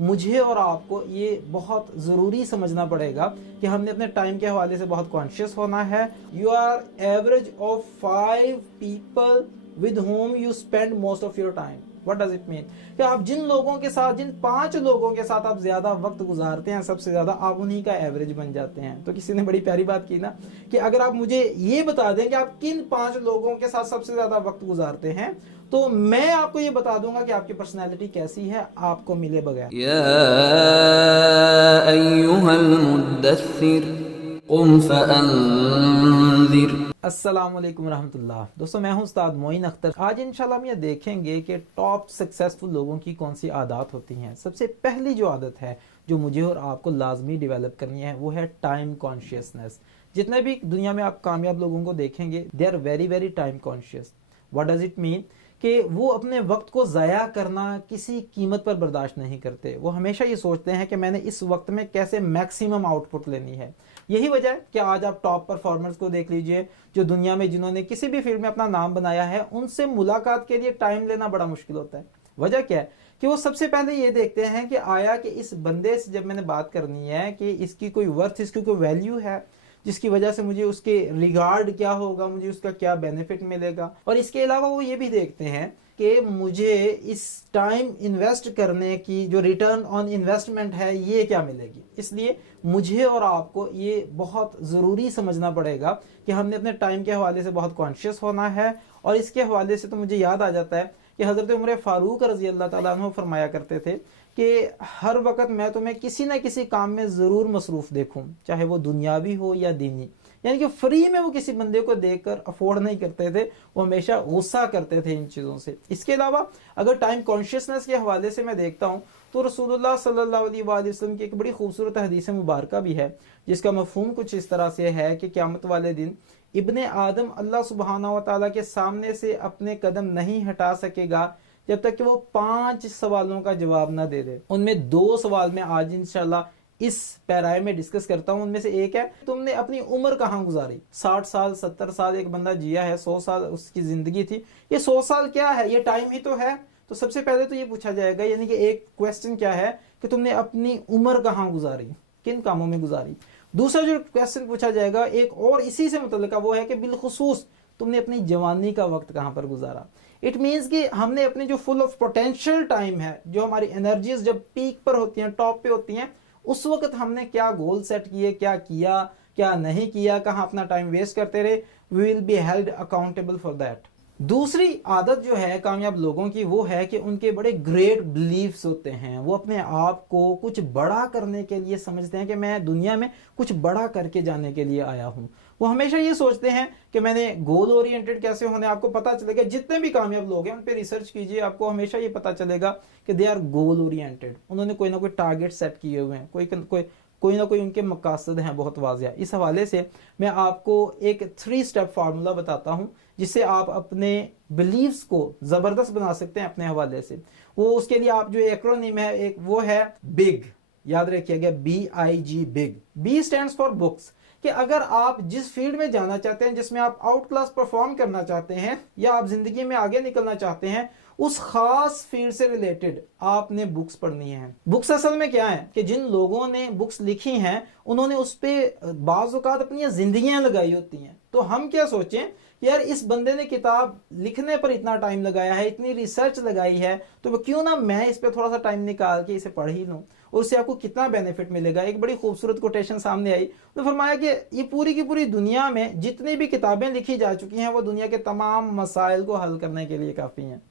मुझे और आपको ये बहुत ज़रूरी समझना पड़ेगा कि हमने अपने टाइम के हवाले से बहुत कॉन्शियस होना है। You are average of 5 people with whom you spend most of your time. What does it mean कि आप जिन लोगों के साथ, जिन 5 लोगों के साथ आप ज्यादा वक्त गुजारते हैं, सबसे ज्यादा आप उन्हीं का एवरेज बन जाते हैं। तो किसी ने बड़ी प्यारी बात की ना कि अगर आप मुझे ये बता दें कि आप किन 5 लोगों के साथ सबसे ज्यादा वक्त गुजारते हैं, तो मैं आपको ये बता दूंगा कि आपकी पर्सनैलिटी कैसी है, आपको मिले बगैर। या अय्युहल मुद्दस्सिर कुम फअंज़िर। अस्सलाम वालेकुम रहमतुल्लाह। दोस्तों, मैं हूं उस्ताद मोइन अख्तर। आज इंशाल्लाह हम ये देखेंगे कि टॉप सक्सेसफुल लोगों की कौन सी आदत होती हैं। सबसे पहली जो आदत है जो मुझे और आपको लाजमी डेवलप करनी है वो है टाइम कॉन्शियसनेस। जितने भी दुनिया में आप कामयाब लोगों को देखेंगे, they are very very time conscious. What does it mean कि वो अपने वक्त को ज़ाया करना किसी कीमत पर बर्दाश्त नहीं करते। वो हमेशा ये सोचते हैं कि मैंने इस वक्त में कैसे मैक्सिमम आउटपुट लेनी है। यही वजह है कि आज आप टॉप परफॉर्मर्स को देख लीजिए, जो दुनिया में जिन्होंने किसी भी फील्ड में अपना नाम बनाया है, उनसे मुलाकात के लिए टाइम लेना बड़ा मुश्किल होता है। वजह क्या है कि वो सबसे पहले ये देखते हैं कि आया कि इस बंदे से जब मैंने बात करनी है कि इसकी कोई वर्थ, इसकी कोई वैल्यू है, जिसकी वजह से मुझे उसके रिगार्ड क्या होगा, मुझे उसका क्या बेनिफिट मिलेगा। और इसके अलावा वो ये भी देखते हैं कि मुझे इस टाइम इन्वेस्ट करने की जो रिटर्न ऑन इन्वेस्टमेंट है ये क्या मिलेगी। इसलिए मुझे और आपको ये बहुत ज़रूरी समझना पड़ेगा कि हमने अपने टाइम के हवाले से बहुत कॉन्शियस होना है। और इसके हवाले से तो मुझे याद आ जाता है कि हज़रत उमर फारूक रज़ी अल्लाह ताला अन्हु फरमाया करते थे कि हर वक्त मैं तुम्हें किसी न किसी काम में ज़रूर मसरूफ़ देखूं, चाहे वो दुनियावी हो या दीनी। यानी कि फ्री में वो किसी बंदे को देखकर अफोर्ड नहीं करते थे, वो हमेशा गुस्सा करते थे इन चीज़ों से। इसके अलावा अगर टाइम कॉन्शियसनेस के हवाले से मैं देखता हूँ तो रसूलुल्लाह सल्लल्लाहु अलैहि वसल्लम की एक बड़ी खूबसूरत हदीस मुबारक भी है, जिसका मफहूम कुछ इस तरह से है कि क़यामत वाले दिन इब्ने आदम अल्लाह सुब्हाना व तआला के सामने से अपने कदम नहीं हटा सकेगा जब तक कि वो 5 सवालों का जवाब ना दे दे। उनमें 2 सवाल मैं आज इंशाल्लाह इस पैराए में डिस्कस करता हूं। उनमें से एक है, तुमने अपनी उम्र कहां गुजारी। 60 साल 70 साल एक बंदा जिया है, 100 साल उसकी जिंदगी थी। ये 100 साल क्या है, ये टाइम ही तो है। तो सबसे पहले तो ये पूछा जाएगा, यानी कि एक क्वेश्चन क्या है कि तुमने अपनी उम्र कहां गुजारी, किन कामों में गुजारी। दूसरा जो क्वेश्चन पूछा जाएगा एक और इसी से मुतल्लिका, वो है कि बिलखुसूस तुमने अपनी जवानी का वक्त कहां पर गुजारा। इट मीन्स कि हमने अपनी जो फुल ऑफ पोटेंशियल टाइम है, जो हमारी एनर्जीज जब पीक पर होती हैं, टॉप पे होती हैं, उस वक्त हमने क्या गोल सेट किए, क्या किया, क्या नहीं किया, कहां अपना टाइम वेस्ट करते रहे। We will be held accountable for that. दूसरी आदत जो है कामयाब लोगों की, वो है कि उनके बड़े ग्रेट बिलीव्स होते हैं। वो अपने आप को कुछ बड़ा करने के लिए समझते हैं कि मैं दुनिया में कुछ बड़ा करके जाने के लिए आया हूं। वो हमेशा ये सोचते हैं कि मैंने गोल ओरिएंटेड कैसे होने। आपको पता चलेगा जितने भी कामयाब लोग हैं उन पे रिसर्च कीजिए, आपको हमेशा ये पता चलेगा कि दे आर गोल ओरिएंटेड। उन्होंने कोई ना कोई टारगेट सेट किए हुए हैं, कोई ना कोई उनके मकासद हैं बहुत वाज़िया। इस हवाले से मैं आपको एक 3 स्टेप फार्मूला बताता हूं जिससे आप अपने बिलीव्स को ज़बरदस्त बना सकते हैं अपने हवाले से। वो उसके लिए आप जो एक्रोनिम है एक, वो है बिग। याद रखिएगा, BIG, big. B stands for books, कि अगर आप जिस फील्ड में जाना चाहते हैं, जिसमें आप आउट क्लास परफॉर्म करना चाहते हैं या आप जिंदगी में आगे निकलना चाहते हैं, उस खास फील्ड से रिलेटेड आपने बुक्स पढ़नी है। बुक्स असल में क्या है कि जिन लोगों ने बुक्स लिखी हैं उन्होंने उस पर बाज़ औक़ात अपनी जिंदगियां लगाई होती हैं। तो हम क्या सोचें, यार इस बंदे ने किताब लिखने पर इतना टाइम लगाया है, इतनी रिसर्च लगाई है, तो क्यों ना मैं इस पर थोड़ा सा टाइम निकाल के इसे पढ़ ही लूँ, और उससे आपको कितना बेनिफिट मिलेगा। एक बड़ी खूबसूरत कोटेशन सामने आई, तो फरमाया कि ये पूरी की पूरी दुनिया में जितनी भी किताबें लिखी जा चुकी हैं वो दुनिया के तमाम मसाइल को हल करने के लिए काफ़ी हैं।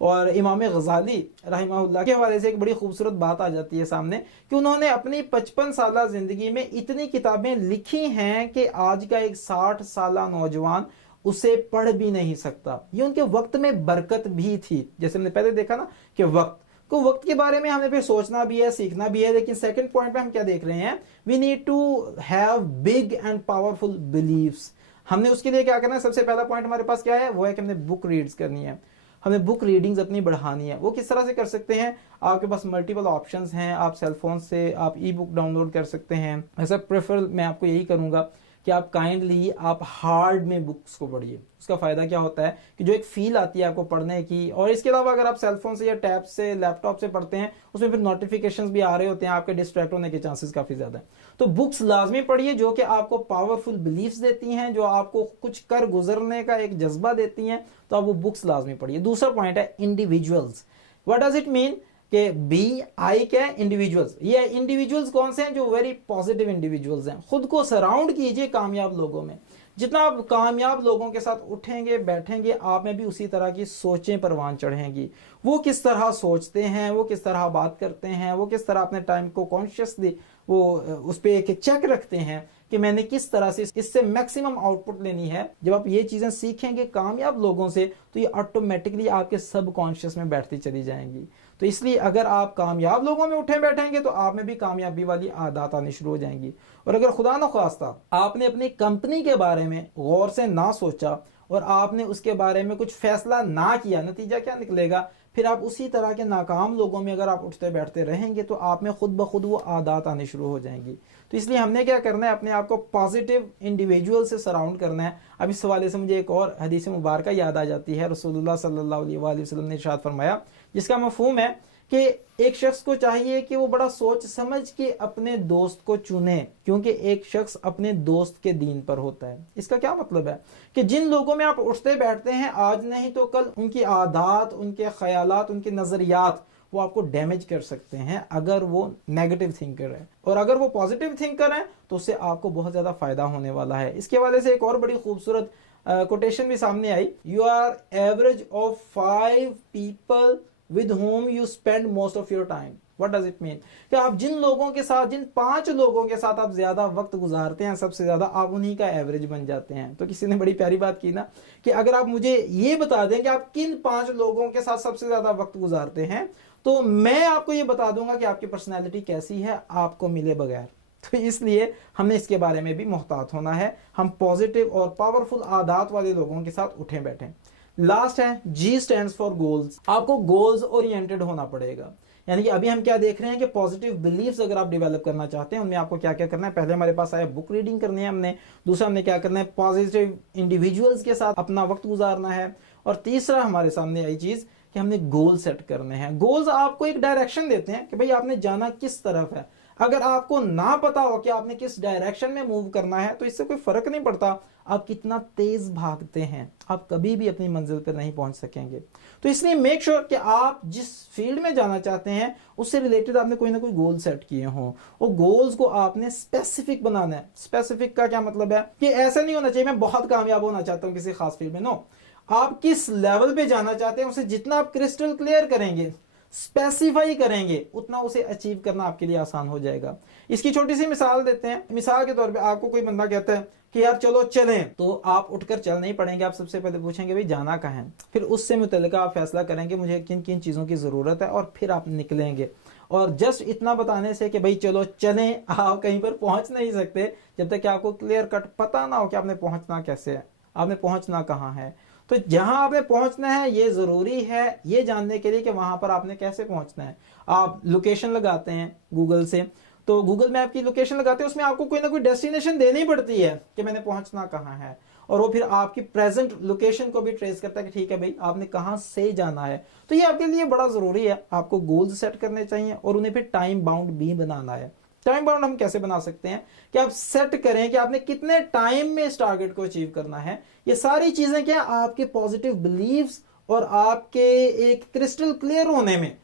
और इमाम गज़ाली रहमहुल्लाह के हवाले से एक बड़ी खूबसूरत बात आ जाती है सामने कि उन्होंने अपनी 55 साल ज़िंदगी में इतनी किताबें लिखी हैं कि आज का एक 60 साल नौजवान उसे पढ़ भी नहीं सकता। ये उनके वक्त में बरकत भी थी। जैसे हमने पहले देखा ना कि वक्त के बारे में हमें फिर सोचना भी है, सीखना भी है। लेकिन सेकंड पॉइंट पे हम क्या देख रहे हैं, we need to have big and powerful believes. हमने उसके लिए क्या करना है, सबसे पहला पॉइंट हमारे पास क्या है, वो है कि हमने बुक रीड्स करनी है। हमें बुक रीडिंग्स अपनी बढ़ानी है। वो किस तरह से कर सकते हैं, आपके पास मल्टीपल ऑप्शंस हैं। आप सेल फोन से आप ई बुक डाउनलोड कर सकते हैं। ऐसा प्रेफर मैं आपको यही करूंगा कि आप काइंडली आप हार्ड में बुक्स को पढ़िए। उसका फ़ायदा क्या होता है कि जो एक फील आती है आपको पढ़ने की, और इसके अलावा अगर आप सेलफोन से या टैब से लैपटॉप से पढ़ते हैं उसमें फिर नोटिफिकेशंस भी आ रहे होते हैं, आपके डिस्ट्रैक्ट होने के चांसेस काफ़ी ज़्यादा हैं। तो बुक्स लाजमी पढ़िए जो कि आपको पावरफुल बिलीफ्स देती हैं, जो आपको कुछ कर गुजरने का एक जज्बा देती हैं, तो आप वो बुक्स लाजमी पढ़िए। दूसरा पॉइंट है individuals. What does it mean कि बी आई क्या है, इंडिविजुअल्स। ये इंडिविजुअल्स कौन से हैं? जो वेरी पॉजिटिव इंडिविजुअल्स हैं। खुद को सराउंड कीजिए कामयाब लोगों में। जितना आप कामयाब लोगों के साथ उठेंगे बैठेंगे, आप में भी उसी तरह की सोचें परवान चढ़ेंगी। वो किस तरह सोचते हैं, वो किस तरह बात करते हैं, वो किस तरह अपने टाइम को कॉन्शियसली वो उस पर एक चेक रखते हैं कि मैंने किस तरह से इससे मैक्सिमम आउटपुट लेनी है। जब आप ये चीज़ें सीखेंगे कामयाब लोगों से, तो ये ऑटोमेटिकली आपके सब कॉन्शियस में बैठती चली जाएंगी। तो इसलिए अगर आप कामयाब लोगों में उठे बैठेंगे तो आप में भी कामयाबी वाली आदत आनी शुरू हो जाएंगी। और अगर खुदा न ख्वास्ता आपने अपनी कंपनी के बारे में गौर से ना सोचा और आपने उसके बारे में कुछ फैसला ना किया, नतीजा क्या निकलेगा? फिर आप उसी तरह के नाकाम लोगों में अगर आप उठते बैठते रहेंगे तो आप में खुद ब खुद वो आदत आनी शुरू हो जाएंगी। तो इसलिए हमने क्या करना है, अपने आप को पॉजिटिव इंडिविजुअल से सराउंड करना है। अब इस हवाले से मुझे एक और हदीस मुबारक याद आ जाती है। रसूलुल्लाह सल्लल्लाहु अलैहि वसल्लम ने इरशाद फरमाया, जिसका मफहूम है कि एक शख्स को चाहिए कि वो बड़ा सोच समझ के अपने दोस्त को चुने, क्योंकि एक शख्स अपने दोस्त के दीन पर होता है। इसका क्या मतलब है कि जिन लोगों में आप उठते बैठते हैं, आज नहीं तो कल उनकी आदत, उनके ख्यालात, उनके नजरियात वो आपको डैमेज कर सकते हैं अगर वो नेगेटिव थिंकर है। और अगर वो पॉजिटिव थिंकर है तो उससे आपको बहुत ज्यादा फायदा होने वाला है। इसके हवाले से एक और बड़ी खूबसूरत कोटेशन भी सामने आई, you are average of 5 people with whom you spend most of your time. What does it mean? कि आप जिन लोगों के साथ, जिन 5 लोगों के साथ आप ज्यादा वक्त गुजारते हैं, सबसे ज्यादा आप उन्हीं का एवरेज बन जाते हैं। तो किसी ने बड़ी प्यारी बात की ना कि अगर आप मुझे ये बता दें कि आप किन 5 लोगों के साथ सबसे ज्यादा वक्त गुजारते हैं, तो मैं आपको ये बता दूंगा कि आपकी पर्सनैलिटी कैसी है, आपको मिले बगैर। तो इसलिए हमने इसके बारे में भी मुहतात होना है। हम पॉजिटिव और पावरफुल आदत वाले लोगों के साथ उठें बैठें। लास्ट है जी स्टैंड्स फॉर गोल्स। आपको गोल्स ओरिएंटेड होना पड़ेगा। यानी कि अभी हम क्या देख रहे हैं कि पॉजिटिव बिलीफ्स अगर आप डेवलप करना चाहते हैं, उनमें आपको क्या क्या करना है। पहले हमारे पास आया बुक रीडिंग करनी है हमने, दूसरा हमने क्या करना है, पॉजिटिव इंडिविजुअल्स के साथ अपना वक्त गुजारना है, और तीसरा हमारे सामने आई चीज कि हमने गोल सेट करने हैं। गोल्स आपको एक डायरेक्शन देते हैं कि भाई आपने जाना किस तरफ है। अगर आपको ना पता हो कि आपने किस डायरेक्शन में मूव करना है, तो इससे कोई फर्क नहीं पड़ता आप कितना तेज भागते हैं, आप कभी भी अपनी मंजिल पर नहीं पहुंच सकेंगे। तो इसलिए मेक श्योर कि आप जिस फील्ड में जाना चाहते हैं उससे रिलेटेड आपने कोई ना कोई गोल सेट किए हों, और गोल्स को आपने स्पेसिफिक बनाना है। स्पेसिफिक का क्या मतलब है कि ऐसा नहीं होना चाहिए मैं बहुत कामयाब होना चाहता हूं किसी खास फील्ड में। नो, आप किस लेवल पे जाना चाहते हैं उसे जितना आप क्रिस्टल क्लियर करेंगे, स्पेसिफाई करेंगे, उतना उसे अचीव करना आपके लिए आसान हो जाएगा। इसकी छोटी सी मिसाल देते हैं। मिसाल के तौर पे आपको कोई बंदा कहता है कि यार चलो चलें, तो आप उठकर चल नहीं पड़ेंगे, आप सबसे पहले पूछेंगे भाई जाना कहाँ है, फिर उससे मुतल्लिका आप फैसला करेंगे मुझे किन किन चीज़ों की ज़रूरत है, और फिर आप निकलेंगे। और जस्ट इतना बताने से कि भाई चलो चलें, आप कहीं पर पहुंच नहीं सकते जब तक कि आपको क्लियर कट पता ना हो कि आपने पहुंचना कैसे है, आपने पहुंचना कहाँ है। तो जहां आपने पहुंचना है ये जरूरी है ये जानने के लिए कि वहां पर आपने कैसे पहुंचना है। आप लोकेशन लगाते हैं गूगल से, तो गूगल मैप की लोकेशन लगाते हैं, उसमें आपको कोई ना कोई डेस्टिनेशन देनी पड़ती है कि मैंने पहुंचना कहाँ है, और वो फिर आपकी प्रेजेंट लोकेशन को भी ट्रेस करता है कि ठीक है भाई आपने कहाँ से जाना है। तो ये आपके लिए बड़ा जरूरी है। आपको गोल्स सेट करने चाहिए और उन्हें फिर टाइम बाउंड भी बनाना है। टाइम बाउंड हम कैसे बना सकते हैं कि आप सेट करें कि आपने कितने टाइम में इस टारगेट को अचीव करना है। ये सारी चीजें क्या आपके पॉजिटिव बिलीव्स और आपके एक क्रिस्टल क्लियर होने में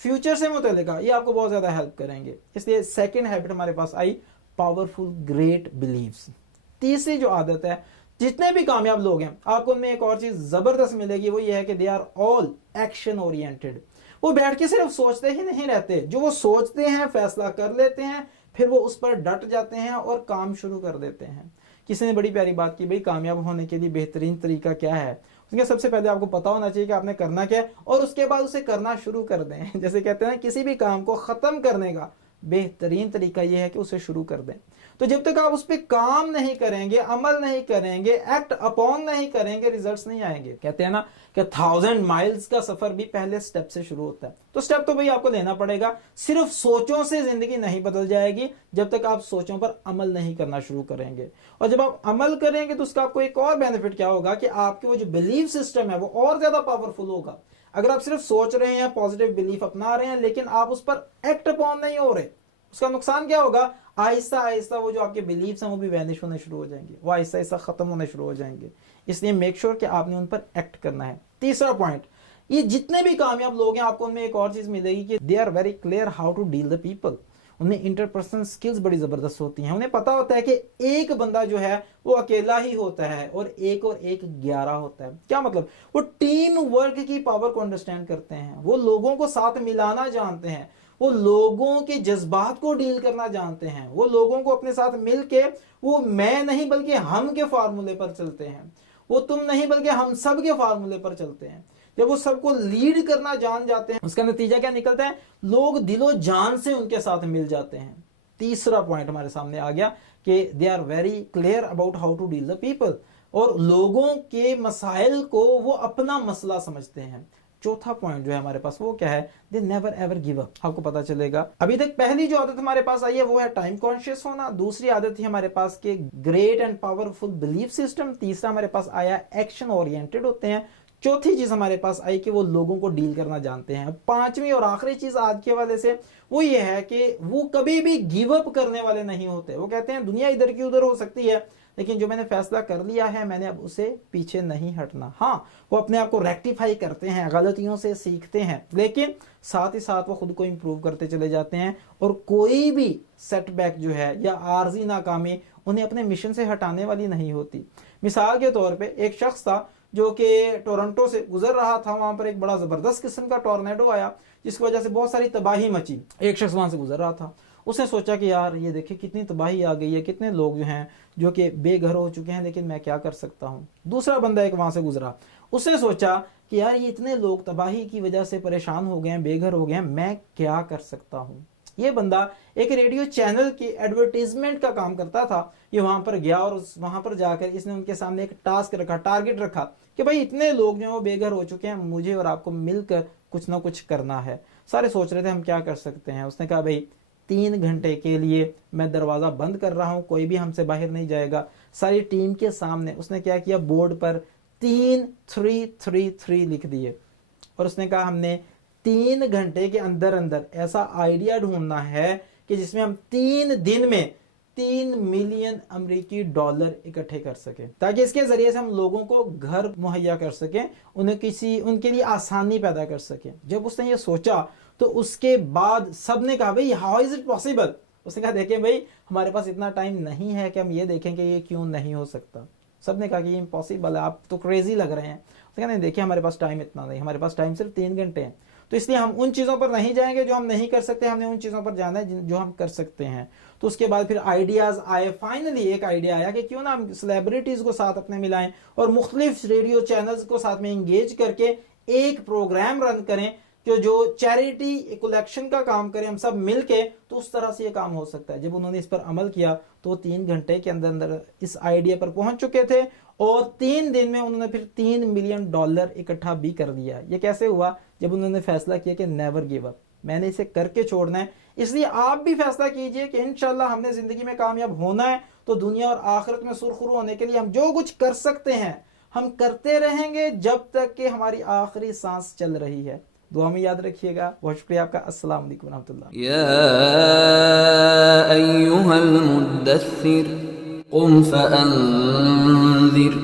फ्यूचर से मुतल्लिका ये आपको बहुत ज्यादा हेल्प करेंगे। इसलिए सेकंड हैबिट हमारे पास आई, पावरफुल ग्रेट बिलीव्स। तीसरी जो आदत है, जितने भी कामयाब लोग हैं आपको उनमें एक और चीज जबरदस्त मिलेगी, वो ये है कि they are all action oriented. वो बैठ के सिर्फ सोचते ही नहीं रहते, जो वो सोचते हैं फैसला कर लेते हैं, फिर वो उस पर डट जाते हैं और काम शुरू कर देते हैं। किसी ने बड़ी प्यारी बात की, भाई कामयाब होने के लिए बेहतरीन तरीका क्या है। उसके सबसे पहले आपको पता होना चाहिए कि आपने करना क्या है, और उसके बाद उसे करना शुरू कर दें। जैसे कहते हैं किसी भी काम को खत्म करने का बेहतरीन तरीका यह है कि उसे शुरू कर दें। तो जब तक आप उस पर काम नहीं करेंगे, अमल नहीं करेंगे, एक्ट अपॉन नहीं करेंगे, रिजल्ट्स नहीं आएंगे। कहते हैं ना कि 1000 माइल्स का सफर भी पहले स्टेप से शुरू होता है। तो स्टेप तो भाई आपको लेना पड़ेगा। सिर्फ सोचों से जिंदगी नहीं बदल जाएगी जब तक आप सोचों पर अमल नहीं करना शुरू करेंगे। और जब आप अमल करेंगे तो उसका आपको एक और बेनिफिट क्या होगा कि आपके वो जो बिलीफ सिस्टम है वो और ज्यादा पावरफुल होगा। अगर आप सिर्फ सोच रहे हैं, पॉजिटिव बिलीफ अपना रहे हैं, लेकिन आप उस पर एक्ट अपॉन नहीं हो रहे, उसका नुकसान क्या होगा? आहिस्ता आहिस्ता वो जो आपके बिलीफ्स हैं वो भी वैनिश होने शुरू हो जाएंगे, वो आहिस्ता आहिस्ता खत्म होने शुरू हो जाएंगे। इसलिए मेक श्योर कि आपने उन पर एक्ट करना है। तीसरा पॉइंट, ये जितने भी कामयाब लोग हैं आपको उनमें एक और चीज मिलेगी कि they are very clear how to deal the people. उन्हें इंटरपर्सनल स्किल्स बड़ी जबरदस्त होती हैं। उन्हें पता होता है कि एक बंदा जो है वो अकेला ही होता है और एक 11 होता है। क्या मतलब? वो टीम वर्क की पावर को अंडरस्टैंड करते हैं, वो लोगों को साथ मिलाना जानते हैं, वो लोगों के जज्बात को डील करना जानते हैं, वो लोगों को अपने साथ मिलके वो मैं नहीं बल्कि हम के फार्मूले पर चलते हैं, वो तुम नहीं बल्कि हम सब के फार्मूले पर चलते हैं। जब वो सबको लीड करना जान जाते हैं उसका नतीजा क्या निकलता है? लोग दिलो जान से उनके साथ मिल जाते हैं। तीसरा पॉइंट हमारे सामने आ गया कि they are very clear about how to deal the people, और लोगों के मसाइल को वो अपना मसला समझते हैं। चौथा पॉइंट जो है हमारे पास वो क्या है? They never ever give up. आपको पता चलेगा अभी तक पहली जो आदत हमारे पास आई है वो है टाइम कॉन्शियस होना। दूसरी आदत थी हमारे पास के great and powerful belief system. तीसरा हमारे पास आया एक्शन ओरिएंटेड होते हैं। चौथी चीज हमारे पास आई कि वो लोगों को डील करना जानते हैं। पांचवी और आखिरी चीज आज के हवाले से वो ये है कि वो कभी भी गिव अप करने वाले नहीं होते। वो कहते हैं दुनिया इधर की उधर हो सकती है लेकिन जो मैंने फैसला कर लिया है मैंने अब उसे पीछे नहीं हटना। हाँ, वो अपने आप को रेक्टिफाई करते हैं, गलतियों से सीखते हैं, लेकिन साथ ही साथ वो खुद को इंप्रूव करते चले जाते हैं और कोई भी सेटबैक जो है या आर्जी नाकामी उन्हें अपने मिशन से हटाने वाली नहीं होती। मिसाल के तौर पे एक शख्स था जो कि टोरंटो से गुजर रहा था। वहां पर एक बड़ा जबरदस्त किस्म का टॉर्नेडो आया जिसकी वजह से बहुत सारी तबाही मची। एक शख्स वहां से गुजर रहा था, उसने सोचा कि यार ये देखिए कितनी तबाही आ गई है, कितने लोग जो हैं जो कि बेघर हो चुके हैं, लेकिन मैं क्या कर सकता हूँ। दूसरा बंदा एक वहां से गुजरा, उसने सोचा कि यार ये इतने लोग तबाही की वजह से परेशान हो गए हैं, बेघर हो गए हैं, मैं क्या कर सकता हूँ। ये बंदा एक रेडियो चैनल की एडवर्टीजमेंट का काम करता था। ये वहां पर गया और वहां पर जाकर इसने उनके सामने एक टास्क रखा, टारगेट रखा कि भाई इतने लोग जो हैं वो बेघर हो चुके हैं, मुझे और आपको मिलकर कुछ ना कुछ करना है। सारे सोच रहे थे हम क्या कर सकते हैं। उसने कहा भाई 3 घंटे के लिए मैं दरवाजा बंद कर रहा हूं, कोई भी हमसे बाहर नहीं जाएगा। सारी टीम के सामने उसने क्या किया, बोर्ड पर 3-3-3-3 लिख दिए और उसने कहा हमने 3 घंटे के अंदर अंदर ऐसा आइडिया ढूंढना है कि जिसमें हम 3 दिन में 3 मिलियन अमेरिकी डॉलर इकट्ठे कर सके, ताकि इसके जरिए से हम लोगों को घर मुहैया कर सकें, उनके लिए आसानी पैदा कर सकें। जब उसने ये सोचा तो उसके बाद सबने कहा भाई हाउ इज इट पॉसिबल। उसने कहा देखिए भाई हमारे पास इतना टाइम नहीं है कि हम ये देखें कि ये क्यों नहीं हो सकता। सबने कहा कि ये इम्पॉसिबल है, आप तो क्रेजी लग रहे हैं। उसने कहा नहीं देखिए हमारे पास टाइम इतना नहीं, हमारे पास टाइम सिर्फ 3 घंटे हैं, तो इसलिए हम उन चीज़ों पर नहीं जाएंगे जो हम नहीं कर सकते, हमने उन चीज़ों पर जाना है जो हम कर सकते हैं। तो उसके बाद फिर आइडियाज़ आए। फाइनली एक आइडिया आया कि क्यों ना हम सेलिब्रिटीज़ को साथ अपने मिलाएं और मुख्तलिफ रेडियो चैनल्स को साथ में इंगेज करके एक प्रोग्राम रन करें कि जो चैरिटी कलेक्शन का काम करें हम सब मिलके, तो उस तरह से ये काम हो सकता है। जब उन्होंने इस पर अमल किया तो 3 घंटे के अंदर अंदर इस आइडिया पर पहुंच चुके थे और 3 दिन में उन्होंने फिर 3 मिलियन डॉलर इकट्ठा भी कर दिया। ये कैसे हुआ? जब उन्होंने फैसला किया कि नेवर गिव अप, मैंने इसे करके छोड़ना है। इसलिए आप भी फैसला कीजिए कि इंशाल्लाह हमने जिंदगी में कामयाब होना है तो दुनिया और आखिरत में सुरखुरू होने के लिए हम जो कुछ कर सकते हैं हम करते रहेंगे जब तक कि हमारी आखिरी सांस चल रही है। दुआ में याद रखिएगा। बहुत शुक्रिया आपका। अस्सलाम वालेकुम रहमतुल्लाह। या अय्युहल मुद्दस्सिर क़ुम फ़अन्ज़िर